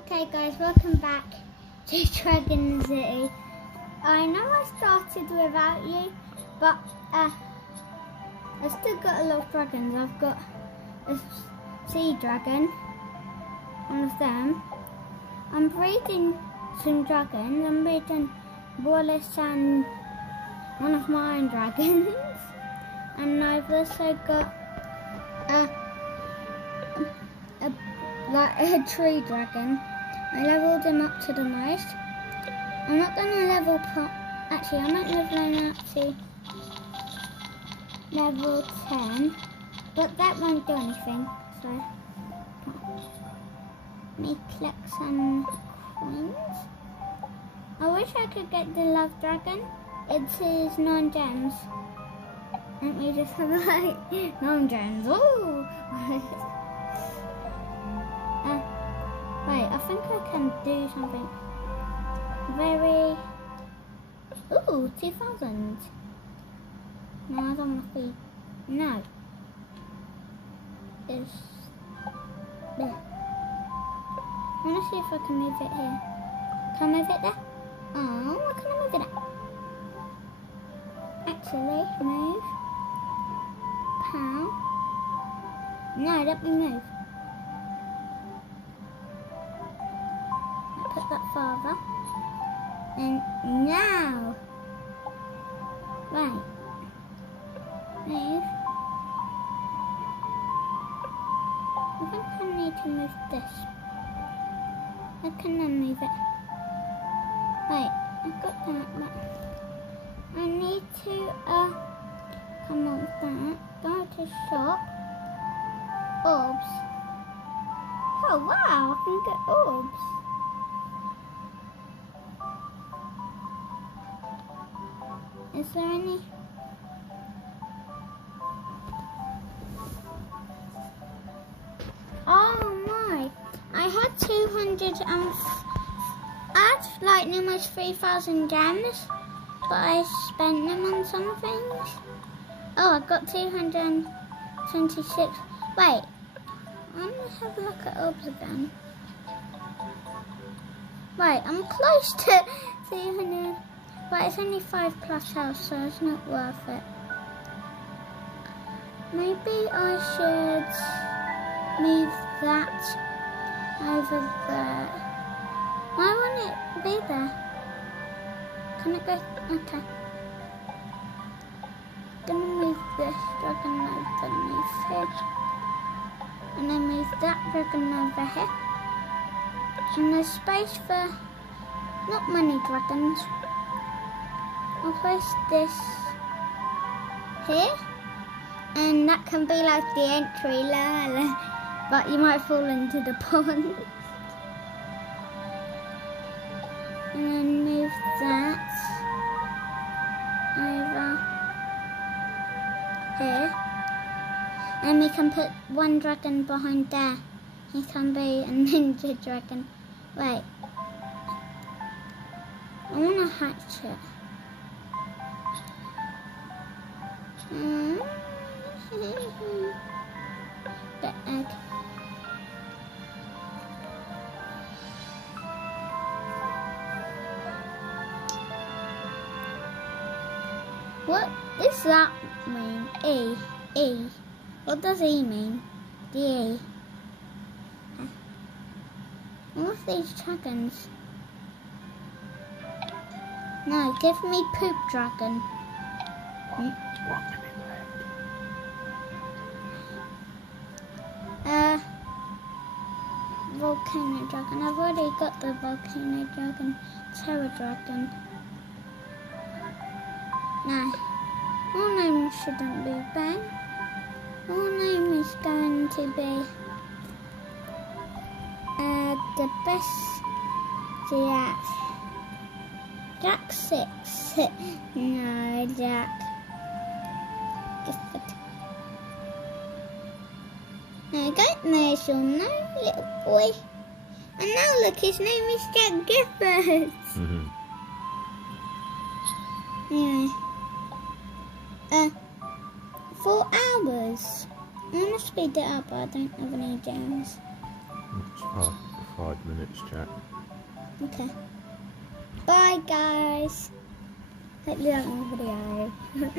Okay guys, welcome back to Dragon City. I know I started without you, but I've still got a lot of dragons. I've got a sea dragon, one of them. I'm breeding some dragons. I'm breeding Wallace and one of my own dragons. And I've also got a tree dragon. I leveled him up to the most. I'm not going to level actually I'm not leveling up to level 10, but that won't do anything, so let me collect some coins. I wish I could get the love dragon. It is 9 gems. Let me just have like 9 gems. Ooh! Wait, I think I can do something very... Ooh, 2,000. No, I don't want to feed. No. It's there. I want to see if I can move it here. Can I move it there? Oh, why can't I move it there? Actually, move. Pow. No, let me move. Put that farther. And now. Right. Move. I think I need to move this. How can I move it? Wait, I've got that, but I need to come on with that. Go to shop. Orbs. Oh wow, I can get orbs. Is there any? Oh my! I had 200 and I had like almost 3,000 gems, but I spent them on some things. Oh, I got 226. Wait, I'm gonna have a look at orbs again. Wait, I'm close to 200. But it's only 5 plus health, so it's not worth it. Maybe I should move that over there. Why won't it be there? Can it go? Okay. Gonna move this dragon underneath here. And then move that dragon over here. And there's space for not many dragons. I'll place this here, and that can be like the entry, but you might fall into the pond. And then move that over here, and we can put one dragon behind there. He can be a ninja dragon. Wait, I want to hatch it. The egg. What does that mean? E. What does E mean? The E. What's these dragons? No, give me poop dragon. Volcano dragon. I've already got the volcano dragon. Terror dragon. No. Our name shouldn't be Ben. Our name is going to be the best Jack. Jack 6. No, Jack. There you go, there's your name, little boy. And now look, his name is Jack Gifford. Anyway. 4 hours. I'm going to speed it up, but I don't have any gems. 5 minutes, Jack. Okay. Bye, guys. Hope you like my video.